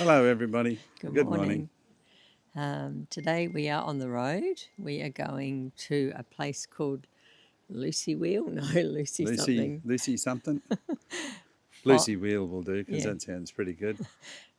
Hello, everybody. Good morning. Today we are on the road. We are going to a place called Lucy Wheel. No, Lucy something. Lucy something. Lucy Wheel will do, because that sounds pretty good.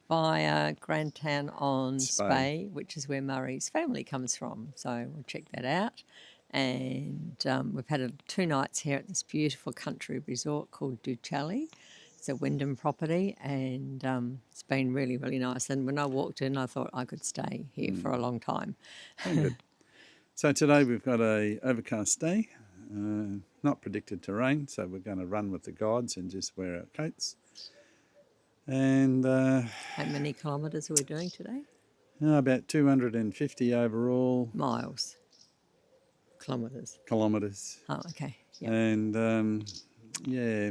Via Grantown-on-Spey, which is where Murray's family comes from. So we'll check that out. And we've had 2 nights here at this beautiful country resort called Duchally. It's a Wyndham property, and it's been really, really nice. And when I walked in, I thought I could stay here for a long time. Good. So today we've got a overcast day, not predicted to rain, so we're going to run with the guides and just wear our coats. And how many kilometres are we doing today? About 250 overall. Miles. Kilometres. Oh, okay. Yep. And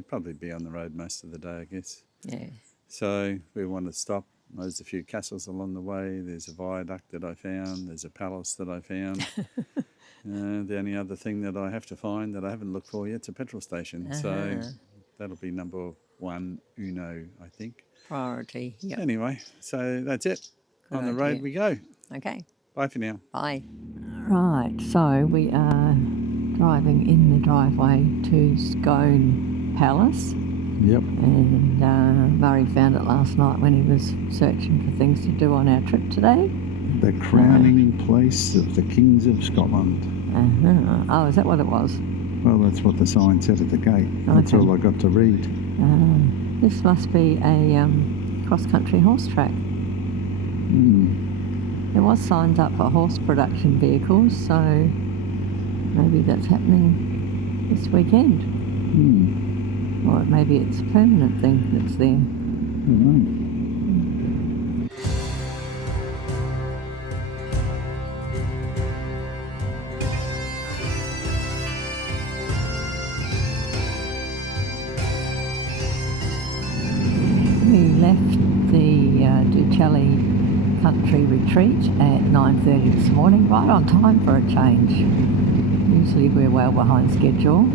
probably be on the road most of the day, I guess. Yeah. So we want to stop. There's a few castles along the way. There's a viaduct that I found. There's a palace that I found. The only other thing that I have to find that I haven't looked for yet is a petrol station. So that'll be number 1 uno, I think. Priority, yep. Anyway, so that's it. Good on the road we go. Okay. Bye for now. Bye. Right, so we are driving in the driveway to Scone Palace. Yep. And Murray found it last night when he was searching for things to do on our trip today. The crowning place of the Kings of Scotland. Oh, is that what it was? Well, that's what the sign said at the gate. That's all I got to read. This must be a cross-country horse track. There was signs up for horse production vehicles, so maybe that's happening this weekend. Or maybe it's a permanent thing that's there. We left the Duchally country retreat at 9:30 this morning, right on time for a change. Usually we're well behind schedule.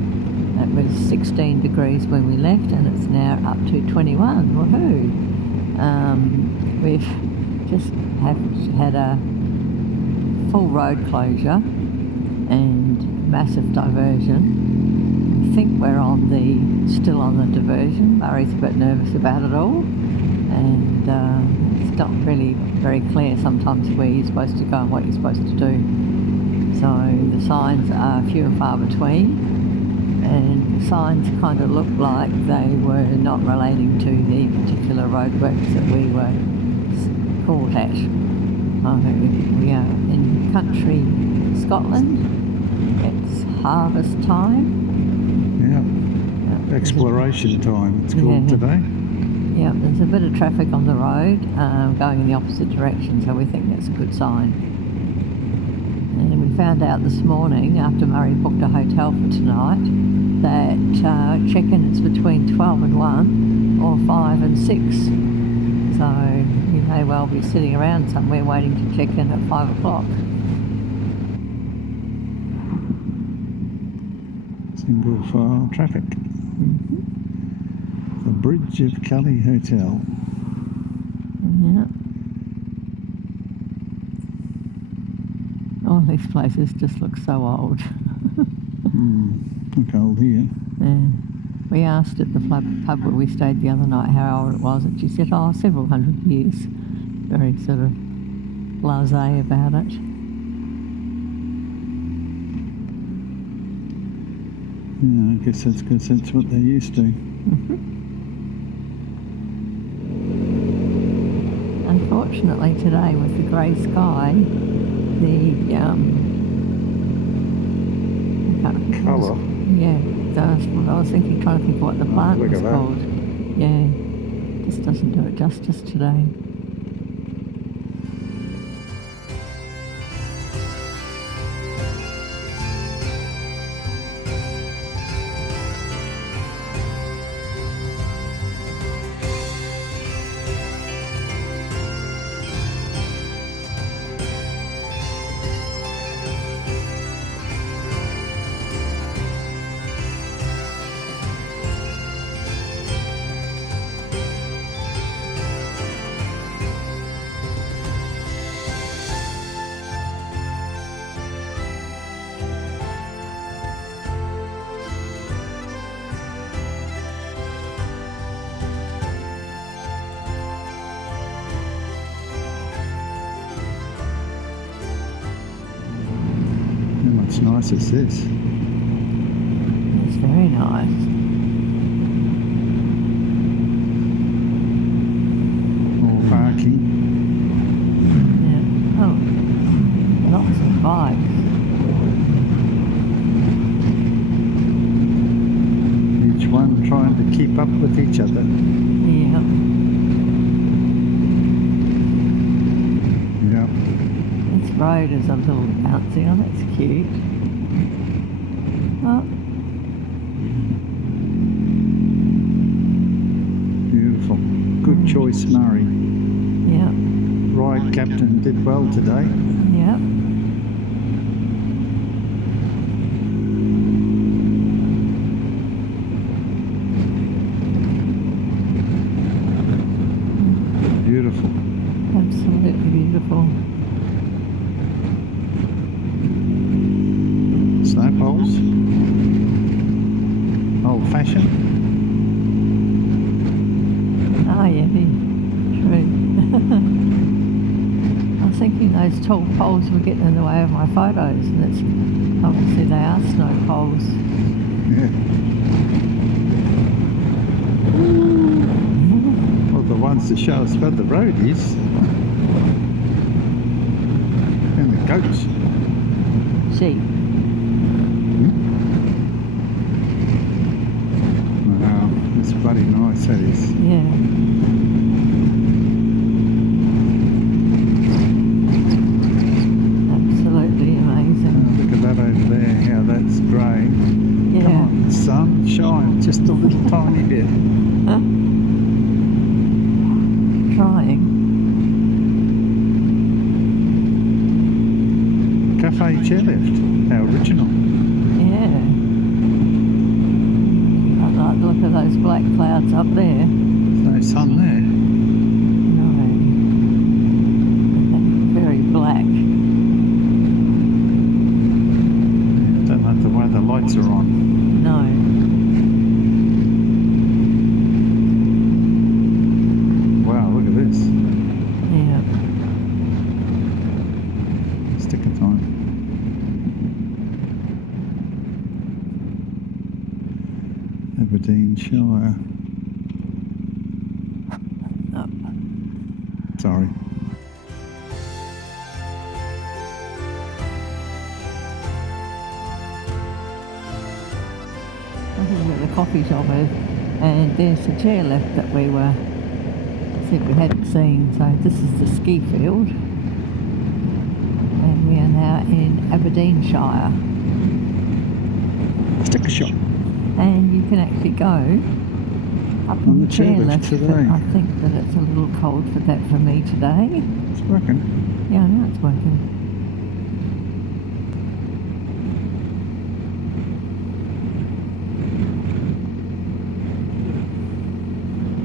It was 16 degrees when we left, and it's now up to 21. Woohoo! We've just had a full road closure and massive diversion. I think we're still on the diversion. Murray's a bit nervous about it all, and it's not really very clear sometimes where you're supposed to go and what you're supposed to do. So the signs are few and far between. And the signs kind of looked like they were not relating to the particular roadworks that we were caught at. We are in country Scotland. It's harvest time. Yeah. Exploration time, it's called today. Yeah, there's a bit of traffic on the road going in the opposite direction, so we think that's a good sign. And we found out this morning, after Murray booked a hotel for tonight, that check-in is between 12 and 1 or 5 and 6. So we may well be sitting around somewhere waiting to check in at 5 o'clock. Single file traffic. The Bridge of Cully Hotel. Yeah. All these places just look so old. Look old here. Yeah. We asked at the pub where we stayed the other night how old it was, and she said, several hundred years. Very sort of blasé about it. Yeah, I guess that's because that's what they're used to. Unfortunately today with the grey sky, the colour. Yeah, that's what I was thinking, trying to think what the plant was called. Yeah, just doesn't do it justice today. much nice is this? It's very nice. More parking. Yeah. Oh, lots of bikes. Each one trying to keep up with each other. Yeah. Yeah. This road is a little bouncy. Oh, that's cute. Oh, Beautiful. Good choice, Murray. yeah. Ride captain did well today. Yeah. Beautiful. Absolutely beautiful. Snow poles. Old fashioned. Ah, yeah, true. I was thinking those tall poles were getting in the way of my photos, and it's obviously they are snow poles. Yeah. Well, the ones to show us where the road is. And the goats. Sheep. Wow, it's bloody nice, that is. Yeah. Absolutely amazing. Look at that over there, how that's grey. Yeah. Come on, sun, shine just a little tiny bit. Trying. Cafe chairlift, how original. Yeah. I like the look of those black clouds up there. There's no sun there. No. Very black. Don't like the way the lights are on. No. Wow, look at this. Yeah. Sticker time. Aberdeen, Shire. Oh. Sorry. This is where the coffee shop is, and there's the chairlift that we said we hadn't seen. So this is the ski field, and we are now in Aberdeen Shire, Sticker shop. and you can actually go up On on the the chairlift chairlift. But today. I think that it's a little cold for that for me today. It's working. Yeah, I know it's working.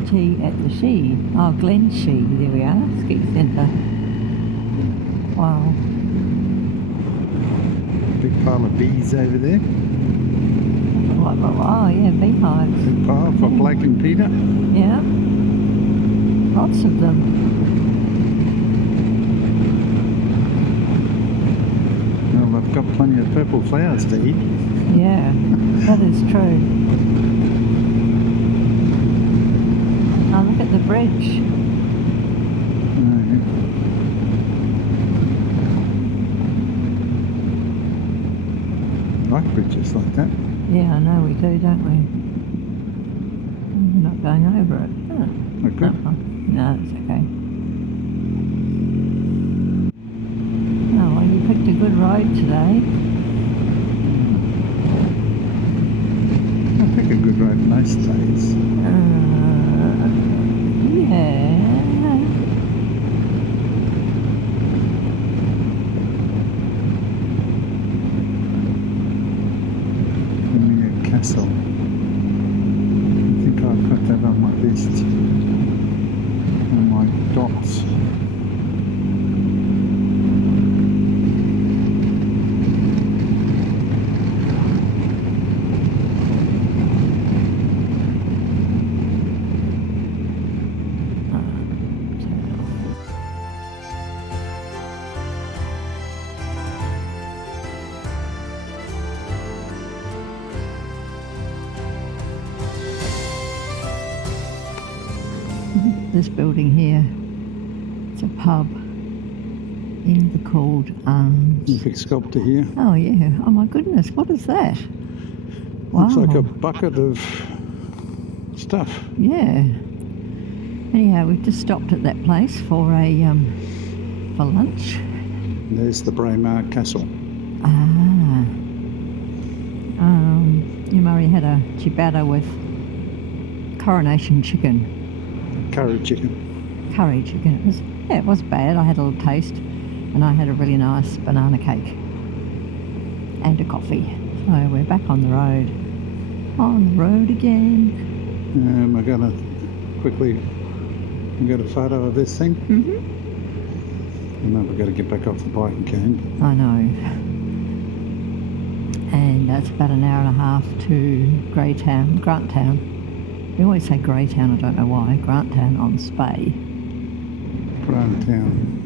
Tea at the Shire. Oh, Glen Shire. There we are. Ski centre. Wow. Big pile of bees over there. Oh, yeah, beehives. Big pile for Blake and Peter. Yeah. Lots of them. Well, I've got plenty of purple flowers to eat. Yeah, that is true. Oh, look at the bridge. Like bridges like that. Yeah, I know we do, don't we? We're not going over it. Oh, Okay. no, it's okay. Oh, well, you picked a good road today. I pick a good road most days. Yeah. Castle. I think I've got that on my list. On my dots. This building here, it's a pub. Called Big sculpture here. Oh yeah, oh my goodness, what is that? Wow. Looks like a bucket of stuff. Yeah. Anyhow, we've just stopped at that place for lunch. There's the Braemar castle. You Murray had a ciabatta with coronation chicken. Curry chicken. Curry chicken. It was bad. I had a little taste. And I had a really nice banana cake and a coffee. So we're back on the road. On the road again. I'm going to quickly get a photo of this thing. And then we've got to get back off the bike again. I know. And that's about an hour and a half to Grantown. We always say Greytown, I don't know why. Grantown on Spey. Grantown.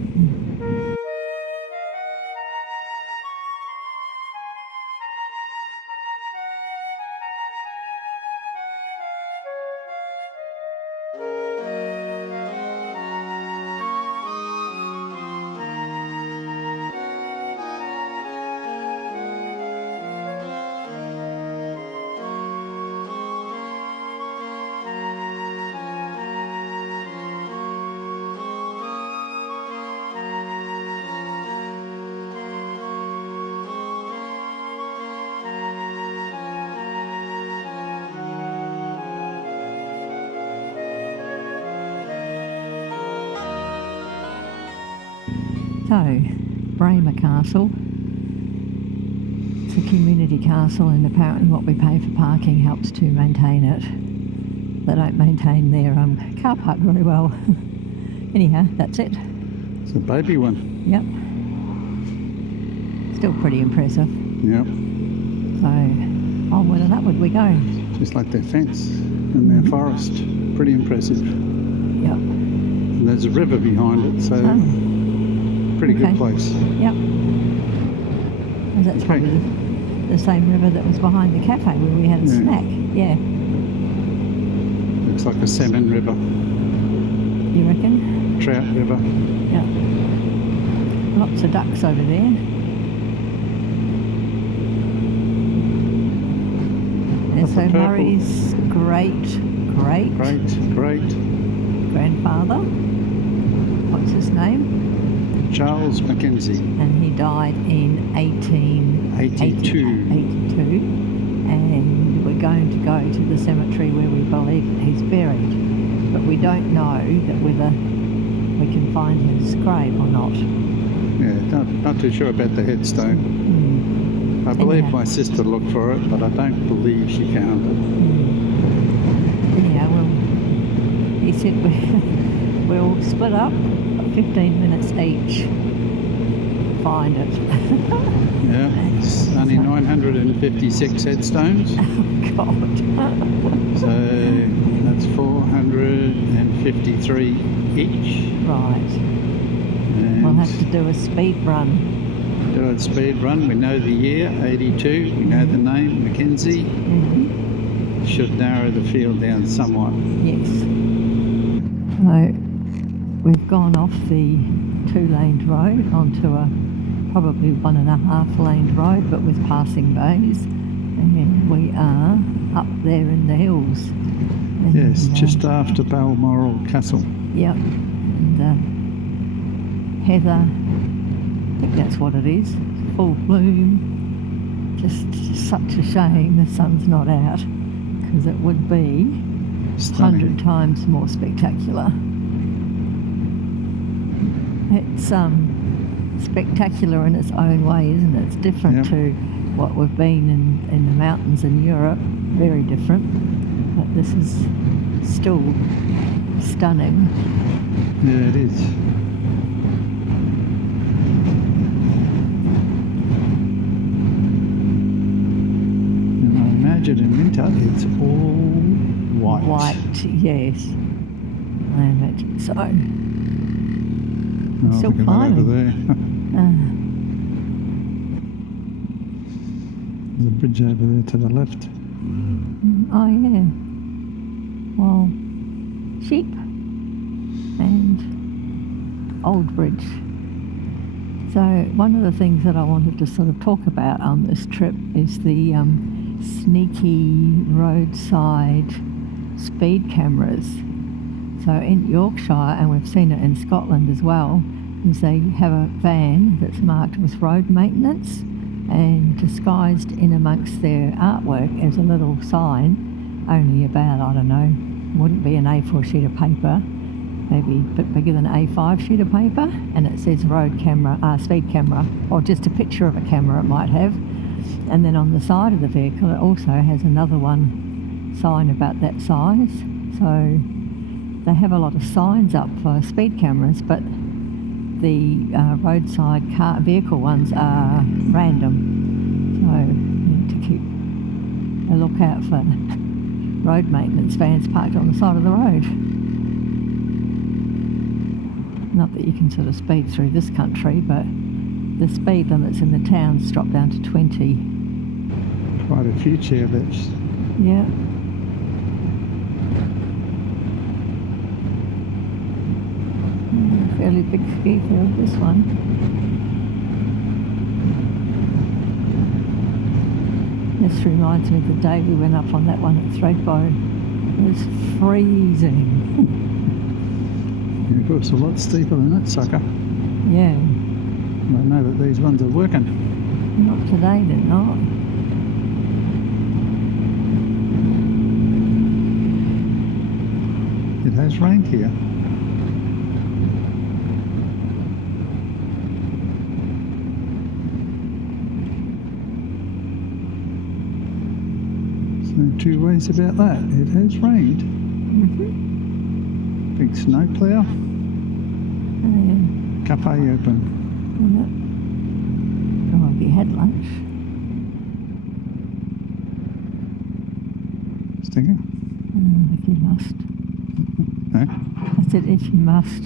So, Braemar Castle. It's a community castle, and apparently what we pay for parking helps to maintain it. They don't maintain their car park very well. Anyhow, that's it. It's a baby one. Yep. Still pretty impressive. Yep. So, onward and upward we go. Just like their fence and their forest. Pretty impressive. Yep. And there's a river behind it, so pretty good place. Yep. And that's probably the same river that was behind the cafe where we had a snack. Yeah. Looks like a salmon river. You reckon? Trout river. Yep. Lots of ducks over there. And so Murray's great grandfather, what's his name? Charles Mackenzie. And he died in 1882. And we're going to go to the cemetery where we believe that he's buried. But we don't know that whether we can find his grave or not. Yeah, not too sure about the headstone. I believe my sister looked for it, but I don't believe she found it. Anyhow, he said we'll split up 15 minutes each. Find it. Yeah, it's only 956 headstones. Oh, God. So that's 453 each. Right. And We'll have to do a speed run. Do a speed run. We know the year, 82. We know the name, Mackenzie. Should narrow the field down somewhat. Yes. So we've gone off the 2-laned road onto a probably 1.5-laned road, but with passing bays, and we are up there in the hills. And, yes, just after Balmoral Castle. Yep. And heather, I think that's what it is, full bloom. Just such a shame the sun's not out, because it would be Stunning. 100 times more spectacular. It's spectacular in its own way, isn't it? It's different to what we've been in the mountains in Europe, very different, but this is still stunning. Yeah, it is. And I imagine in winter it's all white. White, yes. I imagine so. Oh, Still look at that climbing. over there. There's a bridge over there to the left. Oh yeah. Well, sheep. old bridge. So one of the things that I wanted to sort of talk about on this trip is the sneaky roadside speed cameras. So in Yorkshire, and we've seen it in Scotland as well, is they have a van that's marked with road maintenance, and disguised in amongst their artwork is a little sign, only about, I don't know, wouldn't be an A4 sheet of paper, maybe a bit bigger than an A5 sheet of paper, and it says road camera, speed camera, or just a picture of a camera it might have. And then on the side of the vehicle it also has another one sign about that size. So they have a lot of signs up for speed cameras, but the roadside vehicle ones are random. So you need to keep a lookout for road maintenance vans parked on the side of the road. Not that you can sort of speed through this country, but the speed limits in the towns dropped down to 20. Quite a few chairlifts. Yeah. Fairly big ski field, this one. This reminds me of the day we went up on that one at Threadbow. It was freezing. Yeah, of course, a lot steeper than that sucker. Yeah. I know that these ones are working. Not today, they're not. It has rained here. So two ways about that. It has rained. Mm-hmm. Big snow plough. Cafe open. Yeah. Oh, have you had lunch? Stinger? If you must. No? I said if you must.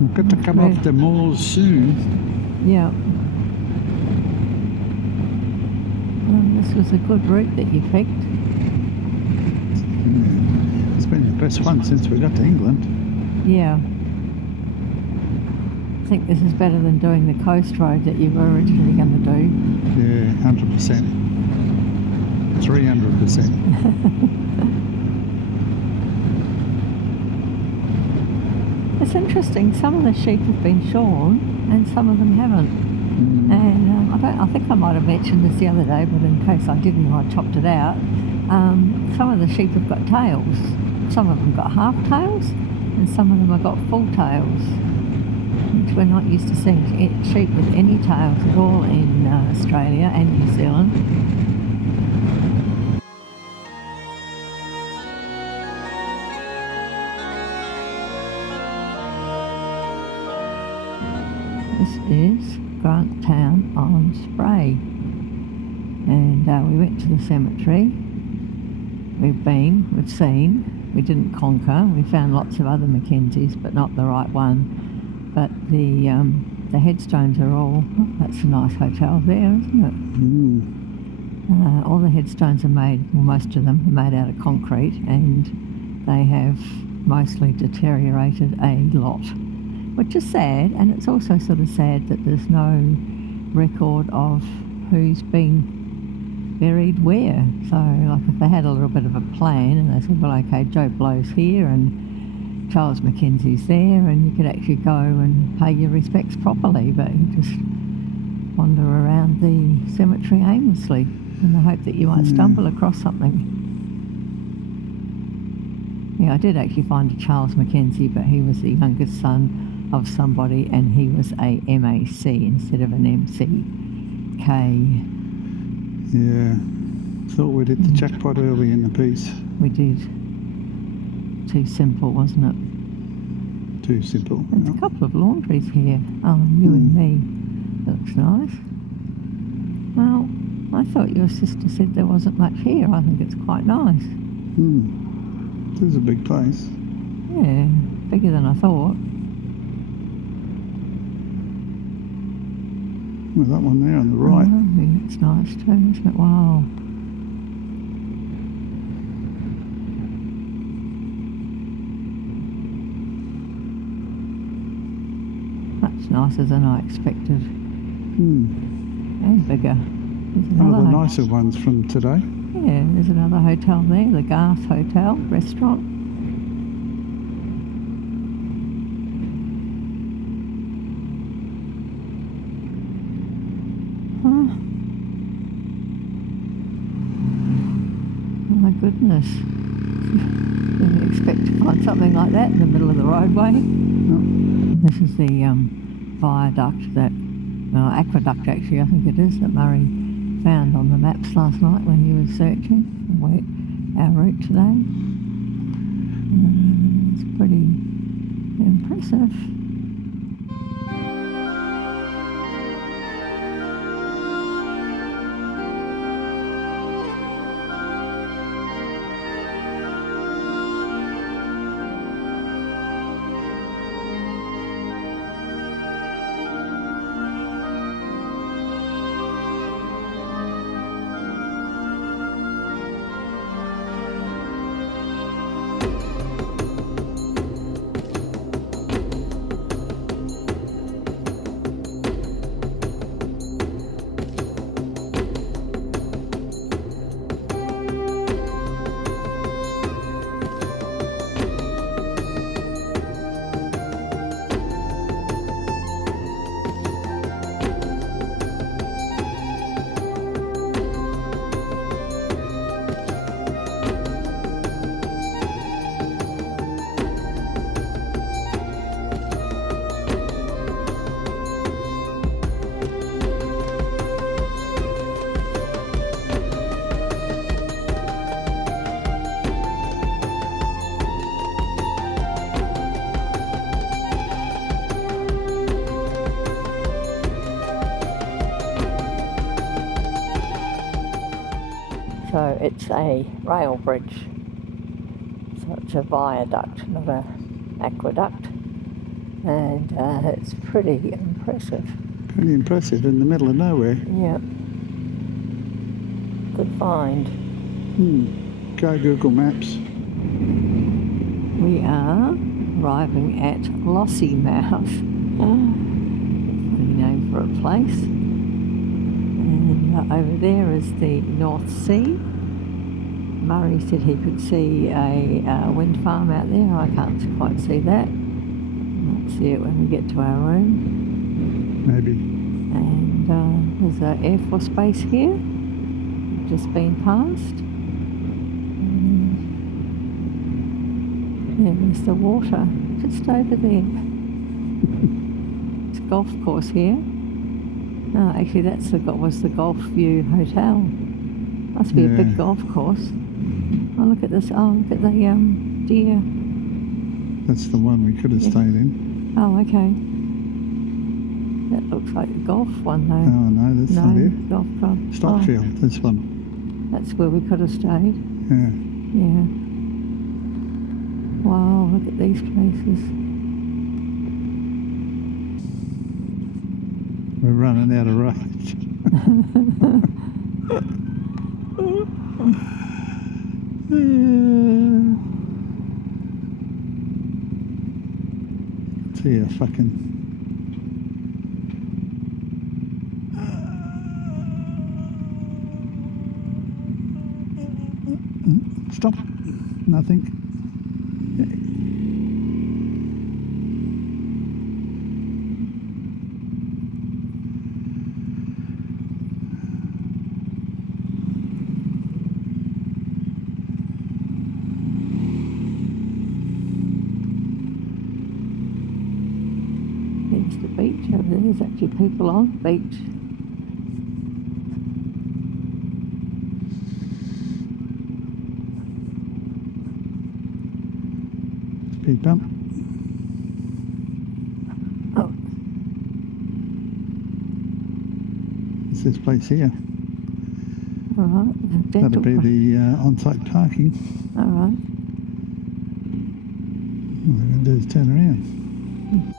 We've got to come off the moors soon. Yeah. This was a good route that you picked. Yeah. It's been the best one since we got to England. Yeah. I think this is better than doing the coast road that you were originally going to do. Yeah, 100%. 300%. It's interesting, some of the sheep have been shorn and some of them haven't. And I think I might have mentioned this the other day, but in case I didn't, I chopped it out. Some of the sheep have got tails. Some of them got half tails, and some of them have got full tails, which we're not used to seeing sheep with any tails at all in Australia and New Zealand. This is Grant Town on Spray, and we went to the cemetery. We've seen, we didn't conquer. We found lots of other Mackenzies, but not the right one. But the headstones are all, that's a nice hotel there, isn't it? All the headstones are made, well, most of them are made out of concrete, and they have mostly deteriorated a lot, which is sad. And it's also sort of sad that there's no record of who's been buried where. So like if they had a little bit of a plan and they said, well, okay, Joe Blow's here and Charles Mackenzie's there, and you could actually go and pay your respects properly, but you just wander around the cemetery aimlessly in the hope that you might stumble across something. Yeah, I did actually find a Charles Mackenzie, but he was the youngest son of somebody, and he was a MAC instead of an MCK. Yeah, thought we'd hit the jackpot early in the piece. We did. Too simple, wasn't it? Too simple. There's a couple of laundries here. Oh, you and me. That looks nice. Well, I thought your sister said there wasn't much here. I think it's quite nice. This is a big place. Yeah, bigger than I thought. Well, that one there on the right. Oh, yeah, it's nice too, isn't it? Wow. Much nicer than I expected. And bigger. There's One of another the nicer ones from today. Yeah, there's another hotel there, the Garth Hotel restaurant. Oh my goodness. Didn't expect to find something like that in the middle of the roadway. No. This is the viaduct that, aqueduct actually I think it is, that Murray found on the maps last night when he was searching for our route today. It's pretty impressive. So it's a rail bridge. So it's a viaduct, not an aqueduct. And it's pretty impressive. Pretty impressive in the middle of nowhere. Yeah. Good find. Go Google Maps. We are arriving at Lossiemouth. Funny name for a place. And over there is the North Sea. Murray said he could see a wind farm out there. I can't quite see that. Might see it when we get to our room. Maybe. And there's an Air Force base here. Just been past. And there's the water just over there. It's a golf course here. No, actually that's was the Golf View Hotel. Must be a big golf course. Oh, look at this. Oh, look at the deer. That's the one we could have stayed in. Oh, okay. That looks like a golf one though. Oh no, that's not it. Golf club. Stockfield, this one. That's where we could have stayed. Yeah. Yeah. Wow, look at these places. We're running out of roads. See a fucking... Stop. Nothing. There's the beach over there. There's actually people on the beach. Speed bump. Oh. It's this place here. All right. That'll be the on-site parking. All right. All they're going to do is turn around.